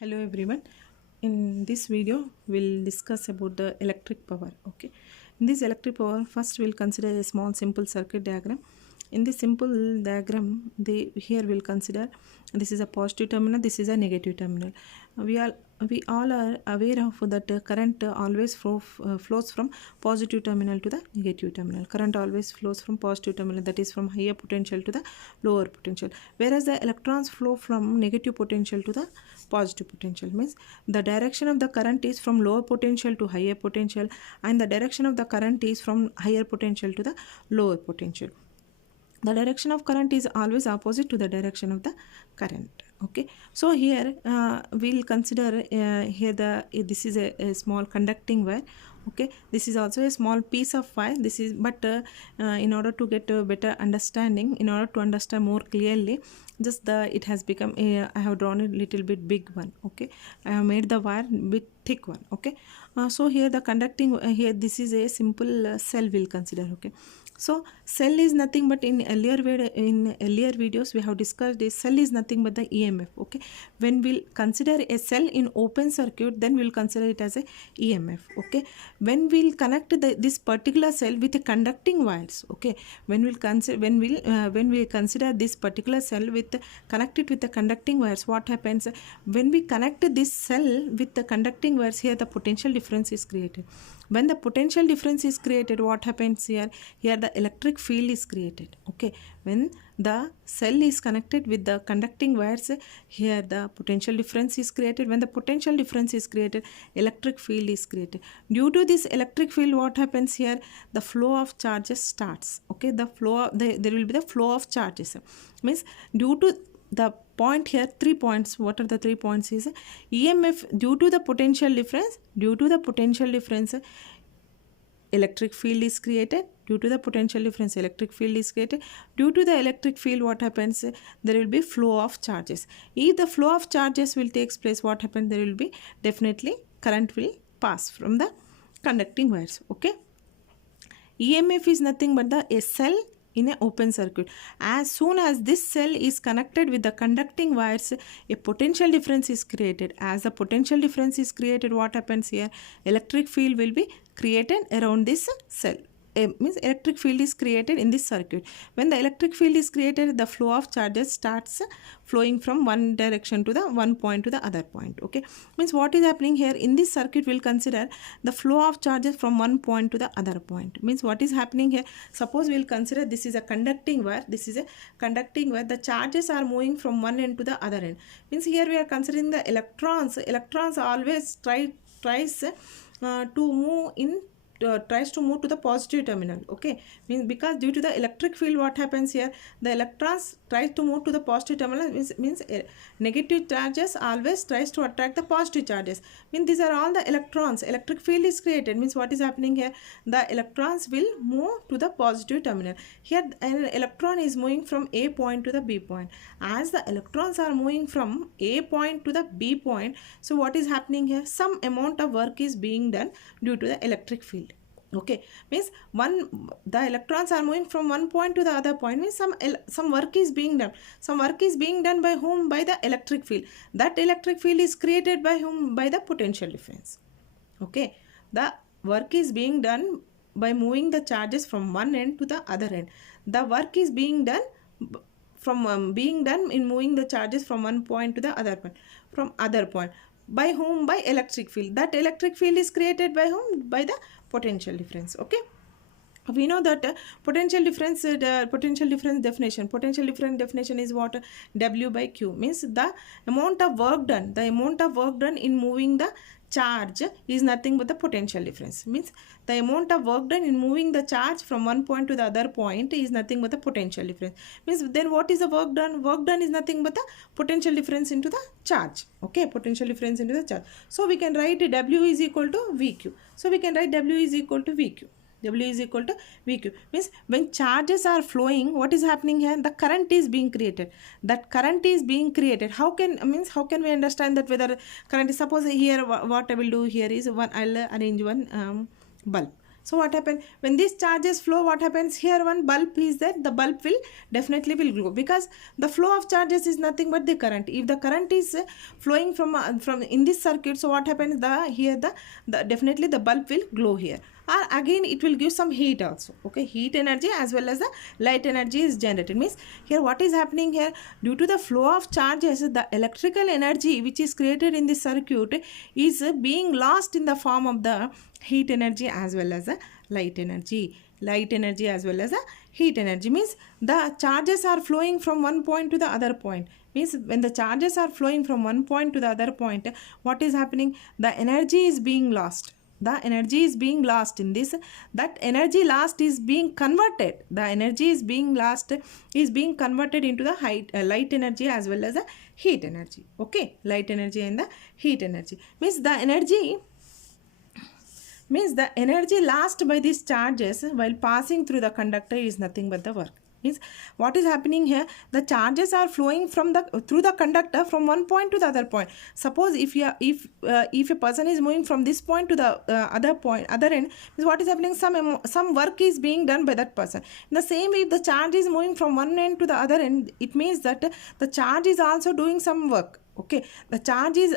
Hello everyone. In this video, we'll discuss about the electric power. Okay. In this electric power, first we'll consider a small simple circuit diagram. In this simple diagram, here we'll consider this is a positive terminal, this is a negative terminal. We are we all are aware of that current always flows from positive terminal to the negative terminal. Current always flows from positive terminal, that is from higher potential to the lower potential, whereas the electrons flow from negative potential to the positive potential. Means the direction of the current is from lower potential to higher potential, and the direction of the current is from higher potential to the lower potential. The direction of current is always opposite to the direction of the current. Okay, so here we'll consider here this is a small conducting wire. Okay, this is also a small piece of wire. This is in order to get a better understanding, in order to understand more clearly, just it has become I have drawn a little bit big one. Okay, I have made the wire bit thick one. Okay, so here the conducting here, this is a simple cell we'll consider. Okay, so cell is nothing but in earlier videos we have discussed this. Cell is nothing but the EMF. Okay, when we'll consider a cell in open circuit, then we'll consider it as a EMF. Okay, when we'll connect this particular cell with the conducting wires. Okay, when we consider this particular cell with connected with the conducting wires, what happens when we connect this cell with the conducting wires? Here the potential difference is created. When the potential difference is created, what happens here? Here the electric field is created. Okay, when the cell is connected with the conducting wires, here the potential difference is created. When the potential difference is created, electric field is created. Due to this electric field, what happens here? The flow of charges starts. Okay, there will be the flow of charges. Means due to the point here, 3 points. What are the 3 points? Is EMF due to the potential difference. Due to the potential difference, electric field is created. Due to the potential difference, electric field is created. Due to the electric field, what happens? There will be flow of charges. If the flow of charges will takes place, what happens? There will be definitely current will pass from the conducting wires. Okay, EMF is nothing but a cell in an open circuit. As soon as this cell is connected with the conducting wires, a potential difference is created. As the potential difference is created, what happens here? Electric field will be created around this cell. Means electric field is created in this circuit. When the electric field is created, the flow of charges starts flowing from one direction to the one point to the other point. Okay, means what is happening here in this circuit, we'll consider the flow of charges from one point to the other point. Means what is happening here? Suppose we'll consider this is a conducting wire. This is a conducting wire. The charges are moving from one end to the other end. Means here we are considering the electrons. Electrons always tries to move in tries to move to the positive terminal. Okay, means because due to the electric field, what happens here? The electrons tries to move to the positive terminal. Means negative charges always tries to attract the positive charges. Means these are all the electrons. Electric field is created. Means what is happening here? The electrons will move to the positive terminal. Here an electron is moving from A point to the B point. As the electrons are moving from A point to the B point, so what is happening here? Some amount of work is being done due to the electric field. Okay, means the electrons are moving from one point to the other point. Means some work is being done. Some work is being done by whom? By the electric field. That electric field is created by whom? By the potential difference. Okay, the work is being done by moving the charges from one end to the other end. The work is being done in moving the charges from one point to the other point, from other point. By whom? By electric field. That electric field is created by whom? By the potential difference. Okay, we know that potential difference definition is what? W by Q. Means the amount of work done in moving the charge is nothing but the potential difference. Means the amount of work done in moving the charge from one point to the other point is nothing but the potential difference. Means then what is the work done? Work done is nothing but the potential difference into the charge. Okay, potential difference into the charge. So we can write W is equal to VQ. So we can write W is equal to VQ. W is equal to VQ. Means when charges are flowing, what is happening here? The current is being created. That current is being created. How can we understand that whether current is? Suppose here what I will do here is I'll arrange one bulb. So what happens when these charges flow? What happens here? One bulb is there, the bulb will definitely will glow, because the flow of charges is nothing but the current. If the current is flowing from in this circuit, so what happens, the definitely the bulb will glow here. Or again it will give some heat also. Okay, heat energy as well as the light energy is generated. Means here what is happening here, due to the flow of charges, the electrical energy which is created in this circuit is being lost in the form of the heat energy as well as the light energy as well as the heat energy. Means the charges are flowing from one point to the other point. Means when the charges are flowing from one point to the other point, what is happening, the energy is being lost. The energy is being lost in this. That energy lost is being converted. The energy is being lost is being converted into the light energy as well as the heat energy. Okay, light energy and the heat energy. Means the energy lost by these charges while passing through the conductor is nothing but the work. Means what is happening here, the charges are flowing from through the conductor from one point to the other point. Suppose if a person is moving from this point to the other end, means what is happening, some work is being done by that person. In the same way, if the charge is moving from one end to the other end, it means that the charge is also doing some work. Okay, the charge is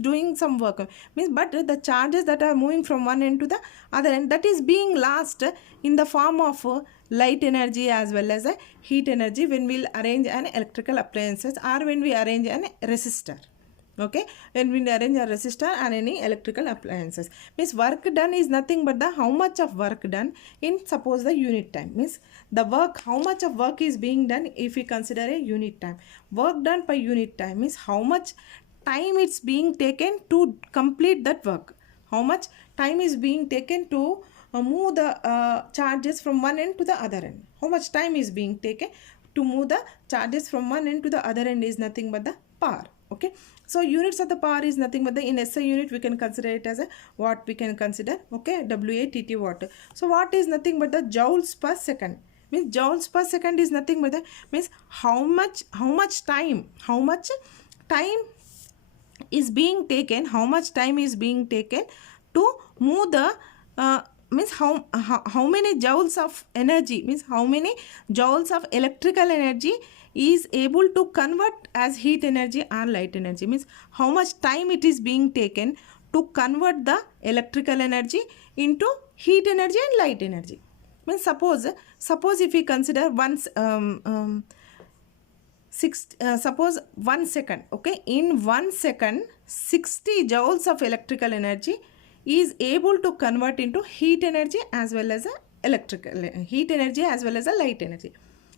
doing some work. Means but the charges that are moving from one end to the other end, that is being lost in the form of light energy as well as heat energy when we'll arrange an electrical appliances or when we arrange an resistor. Okay, when we arrange a resistor and any electrical appliances. Means work done is nothing but the how much of work done in suppose the unit time. Means the work, how much of work is being done if we consider a unit time. Work done by unit time means how much time it's being taken to complete that work. How much time is being taken to move the charges from one end to the other end. How much time is being taken to move the charges from one end to the other end is nothing but the power. Okay, so units of the power is nothing but the, in SI unit we can consider it as a watt we can consider. Okay, WATT watt. So watt is nothing but the joules per second. Means joules per second is nothing but the, means how much time is being taken, how much time is being taken to move the means how many joules of energy, means how many joules of electrical energy is able to convert as heat energy or light energy. Means how much time it is being taken to convert the electrical energy into heat energy and light energy. Means suppose if we consider suppose 1 second. Okay, in 1 second 60 joules of electrical energy is able to convert into heat energy as well as heat energy as well as a light energy.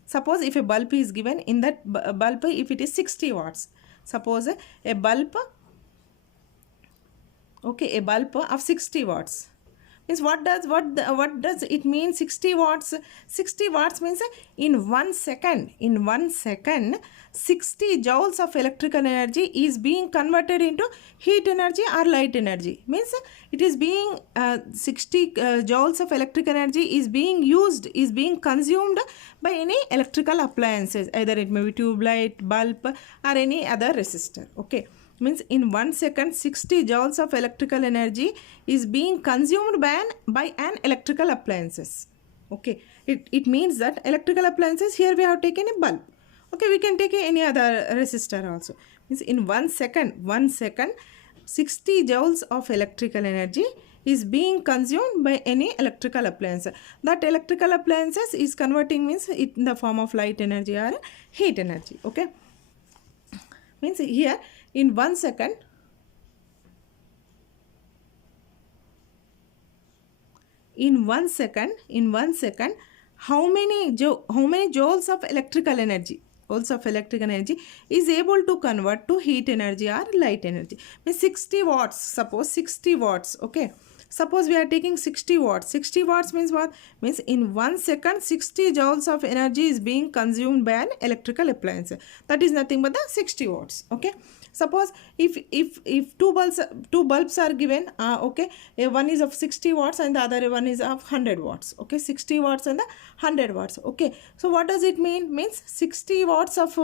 Suppose if a bulb is given, in that bulb if it is 60 watts, suppose a bulb, okay, a bulb of 60 watts. Means what does it mean 60 watts? 60 watts means in 1 second 60 joules of electrical energy is being converted into heat energy or light energy. Means it is being 60 joules of electrical energy is being used, is being consumed by any electrical appliances, either it may be tube light, bulb or any other resistor. Okay, means in 1 second 60 joules of electrical energy is being consumed by an electrical appliances. Okay, it means that electrical appliances, here we have taken a bulb. Okay, we can take any other resistor also. Means in 1 second 60 joules of electrical energy is being consumed by any electrical appliance. That electrical appliances is converting, means it in the form of light energy or heat energy. Okay, means here in 1 second how many joules of electrical energy is able to convert to heat energy or light energy. Means 60 watts, suppose 60 watts. Okay, suppose we are taking 60 watts. 60 watts means what? Means in 1 second 60 joules of energy is being consumed by an electrical appliance. That is nothing but the 60 watts. Okay, suppose if two bulbs are given, okay, one is of 60 watts and the other one is of 100 watts. Okay, 60 watts and the 100 watts. Okay, so what does it mean? Means 60 watts of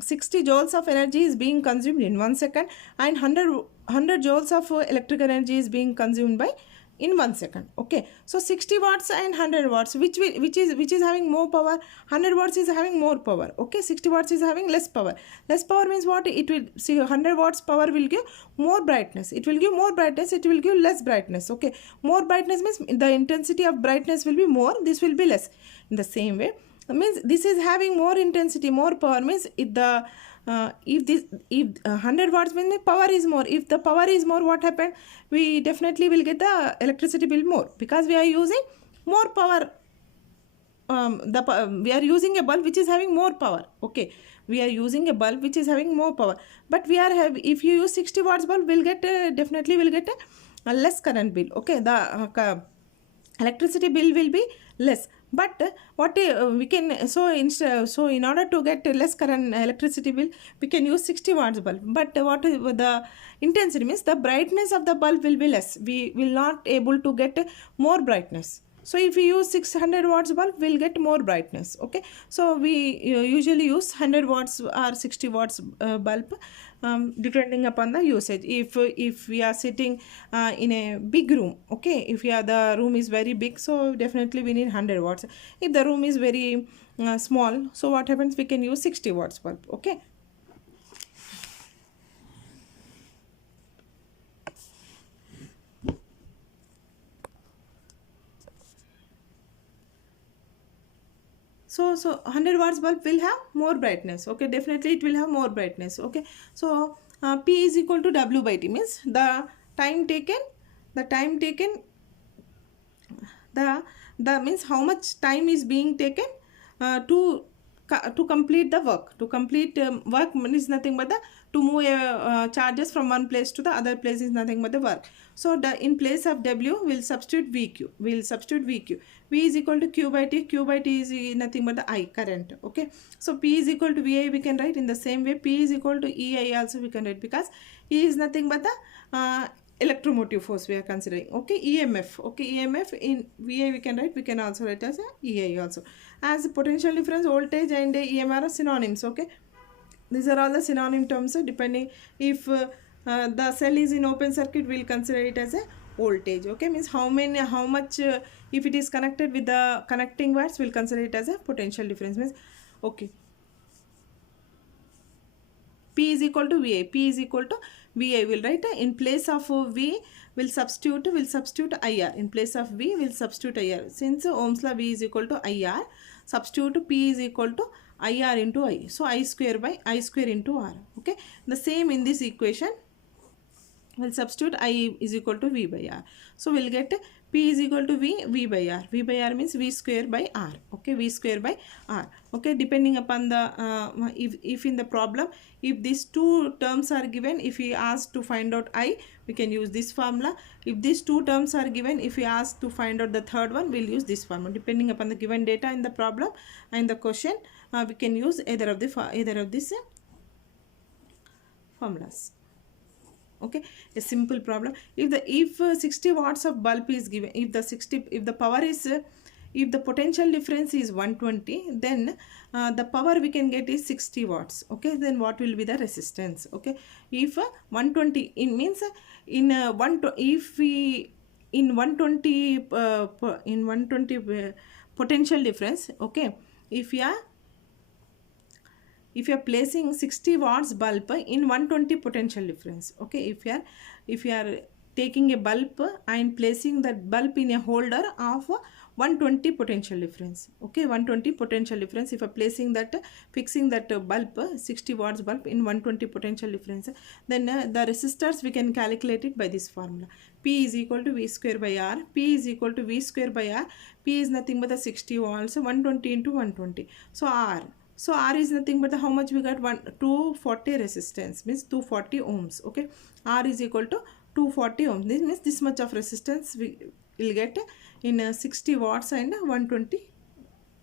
60 joules of energy is being consumed in 1 second and 100 joules of electrical energy is being consumed by in 1 second. Okay, so 60 watts and 100 watts, which is having more power? 100 watts is having more power. Okay, 60 watts is having less power. Less power means what? It will see 100 watts power will give more brightness. It will give more brightness, it will give less brightness. Okay, more brightness means the intensity of brightness will be more, this will be less. In the same way, means this is having more intensity, more power, means if 100 watts means the power is more. If the power is more, what happened? We definitely will get the electricity bill more, because we are using more power. We are using a bulb which is having more power. Okay, we are using a bulb which is having more power, but we are if you use 60 watts bulb, we'll get definitely will get a less current bill. Okay, the electricity bill will be less. But what we can, so in order to get less current electricity bill, we can use 60 watts bulb. But what is the intensity means the brightness of the bulb will be less. We will not able to get more brightness. So if we use 600 watts bulb, we'll get more brightness. Okay, so we usually use 100 watts or 60 watts bulb, depending upon the usage. If we are sitting in a big room, okay, if the room is very big, so definitely we need 100 watts. If the room is very small, so what happens? We can use 60 watts bulb. Okay. So 100 watts bulb will have more brightness. Okay, definitely it will have more brightness. Okay, so P is equal to W by T, means the time taken, the means how much time is being taken to complete the work. To complete work is nothing but to move charges from one place to the other place is nothing but the work. So in place of W, we'll substitute VQ. V is equal to Q by T. Q by T is nothing but the I, current. Okay, so P is equal to VI, we can write in the same way. P is equal to EI also we can write, because E is nothing but the electromotive force we are considering. Okay, EMF. Okay, EMF in VI we can write, we can also write as a EI also. As potential difference, voltage and EMR are synonyms. Okay, these are all the synonym terms. Depending if the cell is in open circuit, we'll consider it as a voltage. Okay, means how much if it is connected with the connecting wires, we'll consider it as a potential difference. Means okay, P is equal to VI. P is equal to VI. Will write in place of V, will substitute IR. In place of V, will substitute IR. Since Ohm's law, V is equal to IR, substitute P is equal to IR into I. So I square by I square into R. Okay, the same in this equation. We'll substitute I is equal to V by R. So we'll get P is equal to V by R. V by R means V square by R. Okay, V square by R. Okay, depending upon the, if in the problem, if these two terms are given, if we ask to find out I, we can use this formula. If these two terms are given, if we ask to find out the third one, we'll use this formula. Depending upon the given data in the problem and the question, we can use either of these formulas. Okay, a simple problem. If 60 watts of bulb is given, if the power is if the potential difference is 120, then the power we can get is 60 watts. Okay, then what will be the resistance? Okay, if 120 in means in if we in 120 potential difference. Okay, if you are placing 60 watts bulb in 120 potential difference. Okay, if you are taking a bulb and placing that bulb in a holder of 120 potential difference. Okay, 120 potential difference. If you are placing that, fixing that bulb, 60 watts bulb in 120 potential difference, then the resistors we can calculate it by this formula. P is equal to V square by R. P is equal to V square by R. P is nothing but the 60 watts, 120 into 120. So R. So R is nothing but how much we got? 240 resistance, means 240 ohms. Okay, R is equal to 240 ohms. This means this much of resistance we will get in 60 watts and 120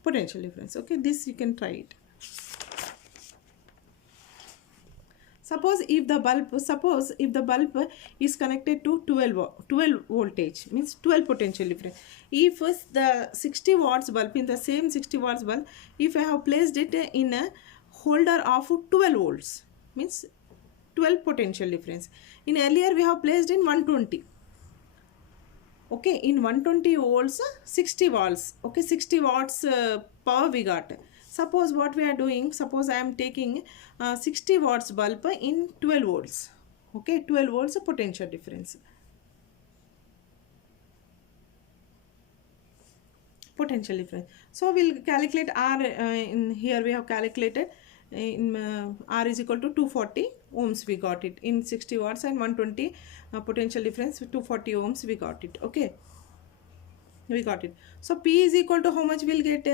potential difference. Okay, this you can try it. Suppose if the bulb is connected to 12 voltage, means 12 potential difference. If the 60 watts bulb, in the same 60 watts bulb, if I have placed it in a holder of 12 volts, means 12 potential difference. In earlier we have placed in 120. Okay, in 120 volts 60 watts, okay, 60 watts power we got. Suppose what we are doing, suppose I am taking 60 watts bulb in 12 volts, okay, 12 volts potential difference, potential difference. So we'll calculate R, in here we have calculated in R is equal to 240 ohms, we got it in 60 watts and 120 potential difference, 240 ohms we got it. Okay, we got it. So P is equal to how much we'll get?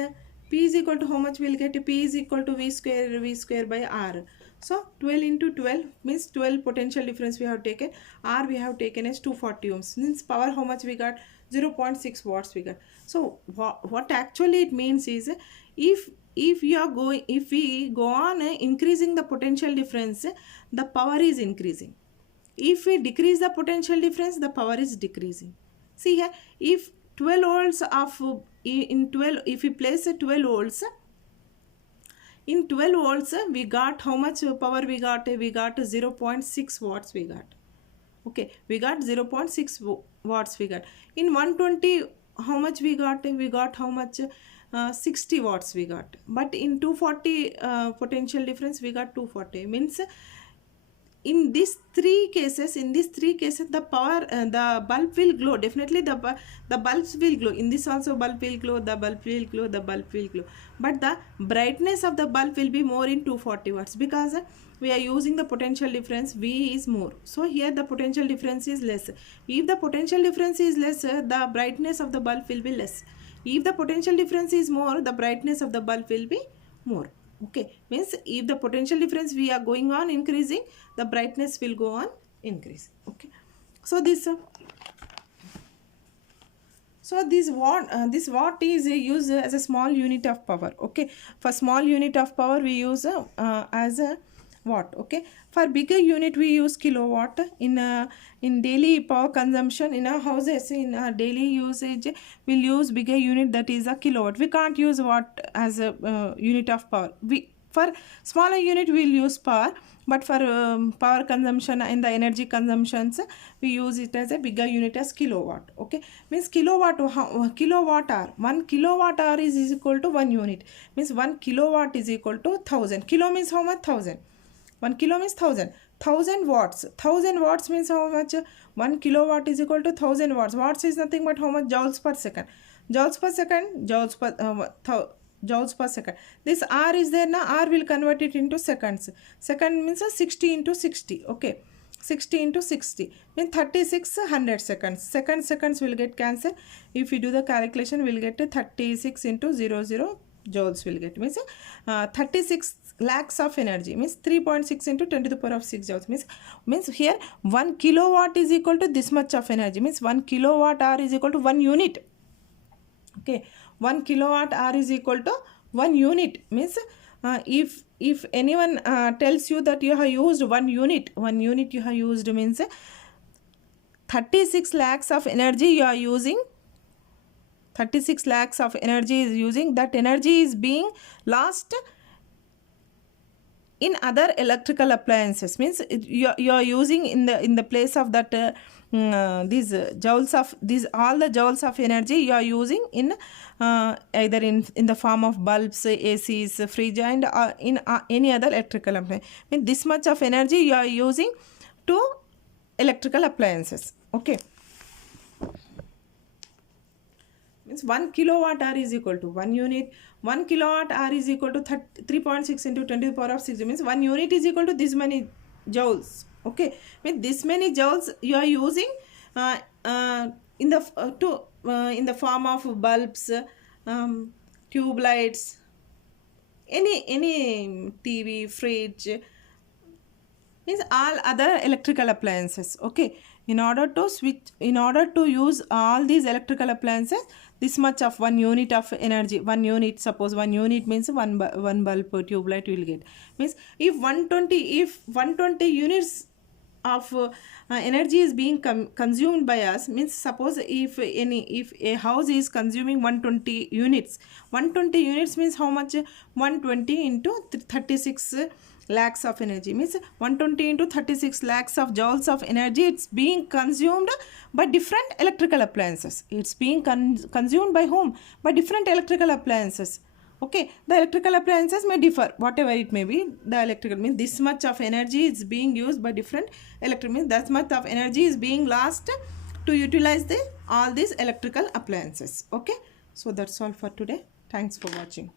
P is equal to how much we'll get? P is equal to V square by R. So 12 into 12 means 12 potential difference we have taken. R we have taken as 240 ohms. Means power how much we got? 0.6 watts we got. So what actually it means is, if we go on increasing the potential difference, the power is increasing. If we decrease the potential difference, the power is decreasing. See here, if 12 volts of in 12, if we place 12 volts in 12 volts, we got how much power we got? We got 0.6 watts we got. Okay, we got 0.6 watts we got. In 120, how much we got? We got how much? 60 watts we got. But in 240 potential difference, we got 240. Means in these three cases, the power, the bulb will glow. Definitely the bulbs will glow. In this also bulb will glow, the bulb will glow, the bulb will glow. But the brightness of the bulb will be more in 240 watts, because we are using the potential difference, V is more. So here the potential difference is less. If the potential difference is less, the brightness of the bulb will be less. If the potential difference is more, the brightness of the bulb will be more. Okay, means if the potential difference we are going on increasing, the brightness will go on increase. Okay, so this watt is used as a small unit of power. Okay, for small unit of power we use as a watt. Okay, for bigger unit we use kilowatt. In daily power consumption in our houses, in our daily usage, we'll use bigger unit, that is a kilowatt. We can't use watt as a unit of power. For smaller unit we'll use power, but for power consumption and the energy consumptions, we use it as a bigger unit as kilowatt. Okay, means kilowatt hour, 1 kilowatt hour is equal to 1 unit. Means 1 kilowatt is equal to 1000. Kilo means how much? 1000. 1 kilo means 1000. 1000 watts. 1000 watts means how much? 1 kilowatt is equal to 1000 watts. Watts is nothing but how much? Joules per second. Joules per second. Joules per second. This R is there now. R will convert it into seconds. Second means 60 into 60. Okay. 60 into 60 means 3600 seconds. Seconds will get cancelled. If we do the calculation, we'll get 36 into 00 joules will get. Means 36 lakhs of energy, means 3.6 into 10 to the power of 6 joules. Means here 1 kilowatt is equal to this much of energy. Means 1 kilowatt hour is equal to 1 unit. Okay, 1 kilowatt hour is equal to 1 unit. Means if anyone tells you that you have used 1 unit you have used, means 36 lakhs of energy you are using. 36 lakhs of energy is using. That energy is being lost in other electrical appliances. Means you are using in the place of that these joules of all the joules of energy you are using in either in the form of bulbs, ACs, fridge, and in any other electrical appliance. Means this much of energy you are using to electrical appliances. Okay, means 1 kilowatt hour is equal to 1 unit. 1 kilowatt hour is equal to 3.6 into 10 to the power of 6. Means 1 unit is equal to this many joules. Okay, means this many joules you are using in the form of bulbs, tube lights, any TV, fridge, means all other electrical appliances. Okay, in order to use all these electrical appliances, this much of 1 unit of energy, 1 unit, suppose 1 unit means one bulb per tube light will get. Means if 120 units of energy is being consumed by us, means suppose if a house is consuming 120 units, 120 units means how much? 120 into 36 lakhs of energy, means 120 into 36 lakhs of joules of energy it's being consumed by different electrical appliances. It's being consumed by whom? By different electrical appliances. Okay, the electrical appliances may differ, whatever it may be. The electrical means this much of energy is being used by different electric, means that much of energy is being lost to utilize all these electrical appliances. Okay, so that's all for today. Thanks for watching.